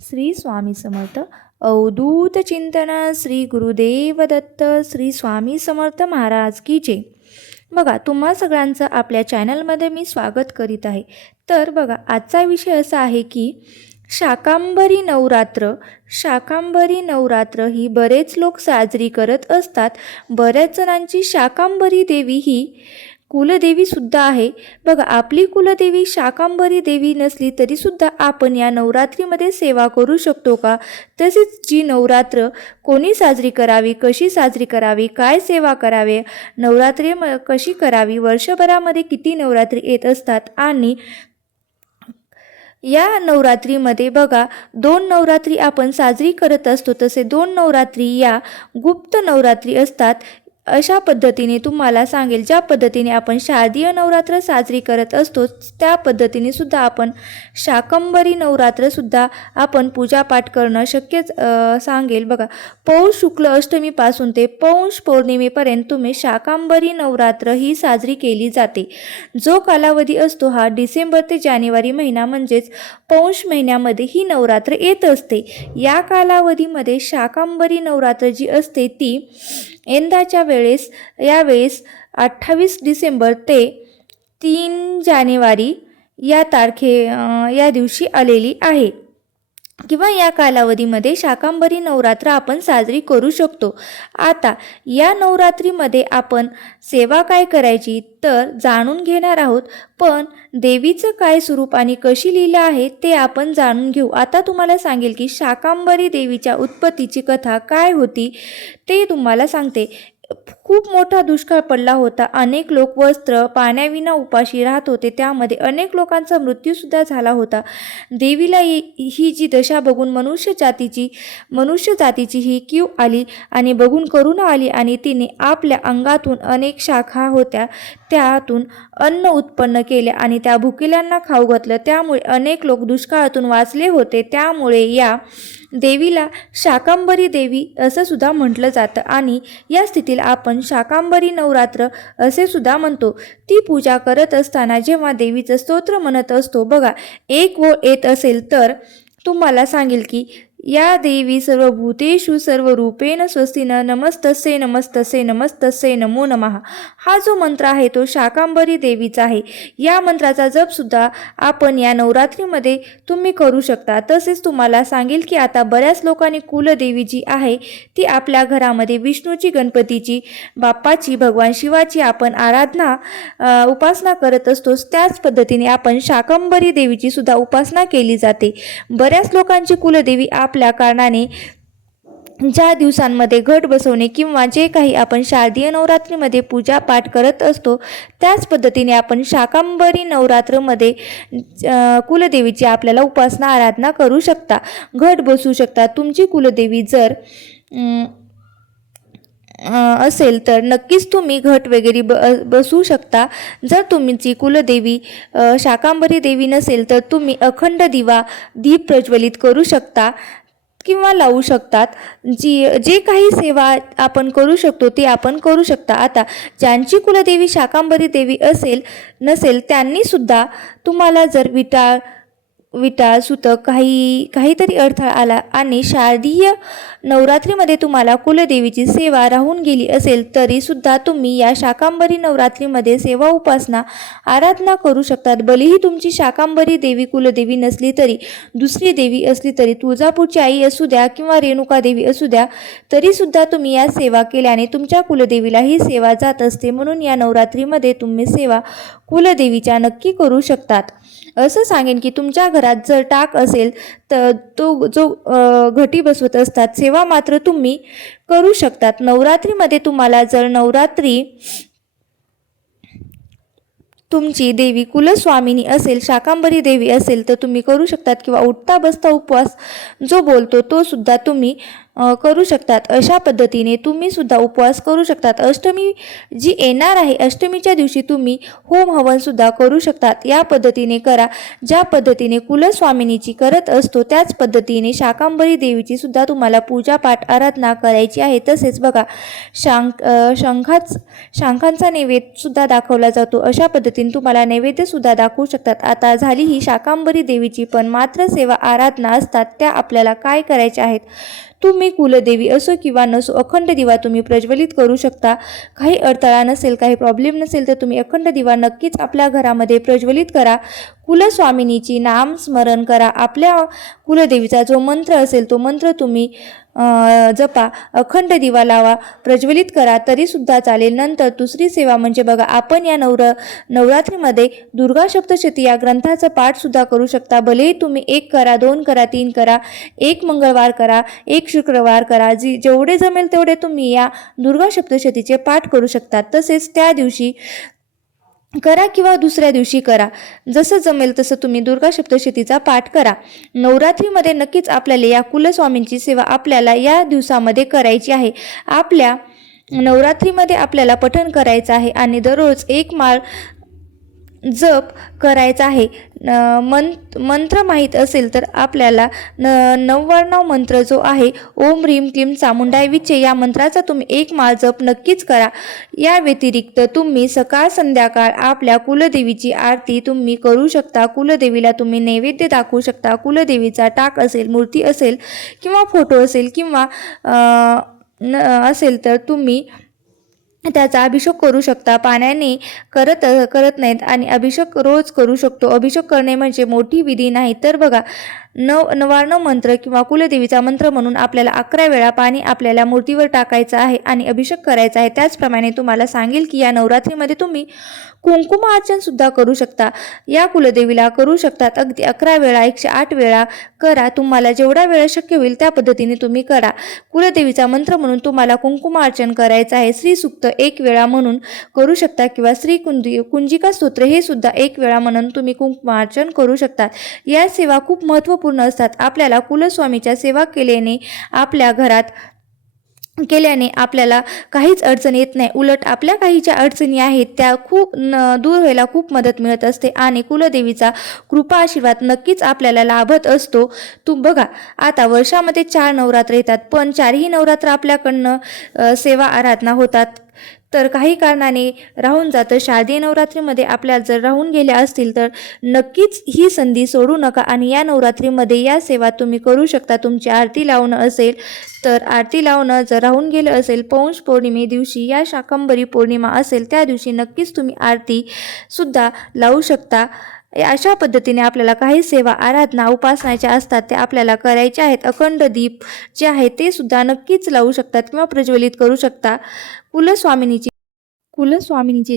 श्री स्वामी समर्थ. अवधूत चिंतन श्री गुरुदेव दत्त. श्री स्वामी समर्थ महाराज की जय. बघा, तुम्हा सगळ्यांचं आपल्या चॅनलमध्ये मी स्वागत करीत आहे. तर बघा, आजचा विषय असा आहे की शाकंभरी नवरात्र. शाकंभरी नवरात्र ही बरेच लोक साजरी करत असतात. बऱ्याच जणांची शाकंभरी देवी ही कुलदेवी सुद्धा आहे. बघा, आपली कुलदेवी शाकंभरी देवी नसली तरीसुद्धा आपण या नवरात्रीमध्ये सेवा करू शकतो का? तसेच जी नवरात्र कोणी साजरी करावी, कशी साजरी करावी, काय सेवा करावे, नवरात्री कशी करावी, वर्षभरामध्ये किती नवरात्री येत असतात आणि या नवरात्रीमध्ये बघा 2 नवरात्री आपण साजरी करत असतो. तसे 2 नवरात्री या गुप्त नवरात्री असतात. अशा पद्धतीने तुम्हाला सांगेल, ज्या पद्धतीने आपण शारदीय नवरात्र साजरी करत असतो त्या पद्धतीने सुद्धा आपण शाकंभरी नवरात्रसुद्धा आपण पूजापाठ करणं शक्य सांगेल. बघा, पौष शुक्ल अष्टमीपासून ते पौष पौर्णिमेपर्यंत तुम्ही शाकंभरी नवरात्र ही साजरी केली जाते. जो कालावधी असतो हा डिसेंबर ते जानेवारी महिना म्हणजेच पौष महिन्यामध्ये ही नवरात्र येत असते. या कालावधीमध्ये शाकंभरी नवरात्र जी असते ती यंदाच्या यावेळेस 28 डिसेंबर ते 3 जानेवारी या दिवशी आलेली आहे किंवा या कालावधीमध्ये शाकंभरी नवरात्र आपण साजरी करू शकतो. आता या नवरात्रीमध्ये आपण सेवा काय करायची तर जाणून घेणार आहोत. पण देवीचं काय स्वरूप आणि कशी लीला आहे ते आपण जाणून घेऊ. आता तुम्हाला सांगेल की शाकंभरी देवीच्या उत्पत्तीची कथा काय होती ते तुम्हाला सांगते. खूप मोठा दुष्काळ पडला होता. अनेक लोक वस्त्र पाण्याविना उपाशी राहत होते. त्यामध्ये अनेक लोकांचा मृत्यूसुद्धा झाला होता. देवीला ही जी दशा बघून मनुष्य जातीची ही कीव आली आणि बघून करुणा आली आणि तिने आपल्या अंगातून अनेक शाखा होत्या त्यातून अन्न उत्पन्न केले आणि त्या भुकेल्यांना खाऊ घातलं. त्यामुळे अनेक लोक दुष्काळातून वाचले होते. त्यामुळे या देवीला शाकंभरी देवी असं सुद्धा म्हटलं जातं आणि या स्थितीला आपण शाकंभरी नवरात्र असे सुद्धा म्हणतो. ती पूजा करत असताना जेव्हा देवीचं स्तोत्र म्हणत असतो, बघा, एक ओळ येत असेल तर तुम्हाला सांगेल की या देवी सर्वभूतेषु सर्वरूपेण स्वस्तिन नमस्तस्यै नमस्तस्यै नमस्तस्यै नमो नमः. हा जो मंत्र आहे तो शाकंभरी देवीचा आहे. या मंत्राचा जप सुद्धा आपण या नवरात्रीमध्ये तुम्ही करू शकता. तसेच तुम्हाला सांगेल की आता बऱ्याच लोकांनी कुलदेवी जी आहे ती आपल्या घरामध्ये विष्णूची, गणपतीची, बाप्पाची, भगवान शिवाची आपण उपासना करत असतो. त्याच पद्धतीने आपण शाकंभरी देवीची सुद्धा उपासना केली जाते. बऱ्याच लोकांची कुलदेवी आपल्या कारणाने ज्या दिवसांमध्ये घट बसवणे किंवा जे काही आपण शारदीय नवरात्रीमध्ये पूजा पाठ करत असतो त्याच पद्धतीने आपण शाकंभरी नवरात्रमध्ये कुलदेवीची आपल्याला उपासना आराधना करू शकता, घट बसवू शकता. तुमची कुलदेवी जर असेल तर नक्कीच तुम्ही घट वगैरे बसवू शकता. जर तुमची कुलदेवी शाकंभरी देवी नसेल तर तुम्ही अखंड दीप प्रज्वलित करू शकता किंवा लावू शकतात. जे काही सेवा आपण करू शकतो ते आपण करू शकता. आता ज्यांची कुलदेवी शाकंभरी देवी नसेल त्यांनी सुद्धा तुम्हाला जर विटाळ सुतक काहीतरी अडथळा आला आणि शारदीय नवरात्रीमध्ये तुम्हाला कुलदेवीची सेवा राहून गेली असेल तरी सुद्धा तुम्ही या शाकंभरी नवरात्रीमध्ये सेवा उपासना आराधना करू शकतात. भलेही तुमची शाकंभरी देवी कुलदेवी नसली तरी, दुसरी देवी असली तरी, तुळजापूरची आई असू द्या किंवा रेणुका देवी असू द्या, तरी सुद्धा तुम्ही या सेवा केल्याने तुमच्या कुलदेवीला ही सेवा जात असते. म्हणून या नवरात्रीमध्ये तुम्ही सेवा कुलदेवीच्या नक्की करू शकतात. असं सांगेन की तुमच्या घरात जर टाक असेल तर तो जो घटी बसवत असतात सेवा मात्र तुम्ही करू शकतात. नवरात्रीमध्ये तुम्हाला जर नवरात्री तुमची देवी कुलस्वामिनी असेल, शाकंभरी देवी असेल तर तुम्ही करू शकतात किंवा उठता बसता उपवास जो बोलतो तो सुद्धा तुम्ही करू शकतात। अशा पद्धतीने तुम्ही सुद्धा उपवास करू शकतात। अष्टमी जी येणार आहे, अष्टमीच्या दिवशी तुम्ही होम हवन सुद्धा करू शकतात। या पद्धतीने करा, ज्या पद्धतीने कुलस्वामिनीची करत असतो त्याच पद्धतीने शाकंभरी देवीची सुद्धा तुम्हाला पूजापाठ आराधना करायची आहे। तसेच बघा शंखांचा नैवेद्य सुद्धा दाखवला जातो। अशा पद्धतीने तुम्हाला नैवेद्य सुद्धा दाखवू शकतात। आता झाली ही शाकंभरी देवीची पण मात्र सेवा आराधना असतात त्या आपल्याला काय करायच्या आहेत। तुम्ही कुलदेवी असो किंवा नसो अखंड दिवा तुम्ही प्रज्वलित करू शकता। काही अडथळा नसेल, काही प्रॉब्लेम नसेल तर तुम्ही अखंड दिवा नक्कीच आपल्या घरामध्ये प्रज्वलित करा। कुलस्वामिनीची नाम स्मरण करा। आपल्या कुलदेवीचा जो मंत्र असेल तो मंत्र तुम्ही जपा, अखंड दिवा लावा, प्रज्वलित करा तरी सुद्धा चालेल। नंतर दुसरी सेवा म्हणजे बघा, आपण या नवरात्रीमध्ये दुर्गा सप्तशती या ग्रंथाचा पाठ सुद्धा करू शकता। भलेही तुम्ही 1 करा, 2 करा, 3 करा, 1 मंगळवार करा, 1 शुक्रवार करा, जेवढे जमेल तेवढे तुम्ही या दुर्गा सप्तशतीचे पाठ करू शकता। तसेच त्या दिवशी करा किंवा दुसऱ्या दिवशी करा, जसं जमेल तसं तुम्ही दुर्गा सप्तशतीचा पाठ करा। नवरात्रीमध्ये नक्कीच आपल्याला या कुलस्वामींची सेवा आपल्याला या दिवसामध्ये करायची आहे। आपल्या नवरात्रीमध्ये आपल्याला पठण करायचं आहे आणि दररोज 1 माळ जप करायचा आहे। मंत्र माहीत असेल तर आपल्याला 99 मंत्र जो आहे ओम ह्रीम क्लीम चामुंडाय विचे या मंत्राचा तुम्ही 1 माळ जप नक्कीच करा। या व्यतिरिक्त तुम्ही सकाळ संध्याकाळ आपल्या कुलदेवीची आरती तुम्ही करू शकता। कुलदेवीला तुम्ही नैवेद्य दाखवू शकता। कुलदेवीचा टाक असेल, मूर्ती असेल किंवा फोटो असेल किंवा असेल तर तुम्ही त्याचा अभिषेक करू शकता। पाण्याने करत नाहीत आणि अभिषेक रोज करू शकतो। अभिषेक करणे म्हणजे मोठी विधी नाही तर बघा, 99 मंत्र किंवा कुलदेवीचा मंत्र म्हणून आपल्याला 11 वेळा पाणी आपल्याला मूर्तीवर टाकायचं आहे आणि अभिषेक करायचा आहे। त्याचप्रमाणे तुम्हाला सांगेल की या नवरात्रीमध्ये तुम्ही कुंकुमार्चन सुद्धा करू शकता। या कुलदेवीला करू शकतात अगदी 11 वेळा, 108 वेळा करा। तुम्हाला जेवढा वेळ शक्य होईल त्या पद्धतीने तुम्ही करा। कुलदेवीचा मंत्र म्हणून तुम्हाला कुंकुमार्चन करायचं आहे। श्री सूक्त 1 वेळा म्हणून करू शकता किंवा श्री कुंजिका स्तोत्र हे सुद्धा 1 वेळा म्हणून तुम्ही कुंकुमार्चन करू शकता। या सेवा खूप महत्त्वपूर्ण असतात। आपल्याला कुलस्वामीच्या सेवा केल्याने आपल्याला काहीच अडचण येत नाही। उलट आपल्या काही ज्या अडचणी आहेत त्या खूप दूर व्हायला खूप मदत मिळत असते आणि कुलदेवीचा कृपा आशीर्वाद नक्कीच आपल्याला लाभत असतो। बघा, आता वर्षामध्ये 4 नवरात्र येतात पण 4ही नवरात्र आपल्याकडनं सेवा आराधना होतात तर काही कारणाने राहून जातं। शारदीय नवरात्रीमध्ये आपल्या जर राहून गेल्या असतील तर नक्कीच ही संधी सोडू नका आणि या नवरात्रीमध्ये या सेवा तुम्ही करू शकता। तुमची आरती लावणं असेल तर आरती लावणं, जर राहून गेलं असेल पौष पौर्णिमे दिवशी या शाकंभरी पौर्णिमा असेल त्या दिवशी नक्कीच तुम्ही आरती सुद्धा लावू शकता। अशा पद्धतीने आपल्याला काही सेवा आराधना उपासनाच्या असतात त्या आपल्याला करायच्या आहेत। अखंड दीप जे आहे ते सुद्धा नक्कीच लावू शकतात किंवा प्रज्वलित करू शकता। कुलस्वामिनीची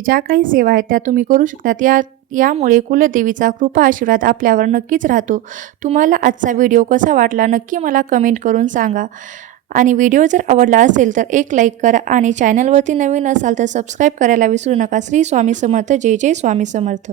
ज्या काही सेवा आहेत त्या तुम्ही करू शकतात। यामुळे कुलदेवीचा कृपा आशीर्वाद आपल्यावर नक्कीच राहतो। तुम्हाला आजचा व्हिडिओ कसा वाटला नक्की मला कमेंट करून सांगा आणि व्हिडिओ जर आवडला असेल तर एक लाईक करा आणि चॅनलवरती नवीन असाल तर सबस्क्राईब करायला विसरू नका। श्री स्वामी समर्थ। जय जय स्वामी समर्थ।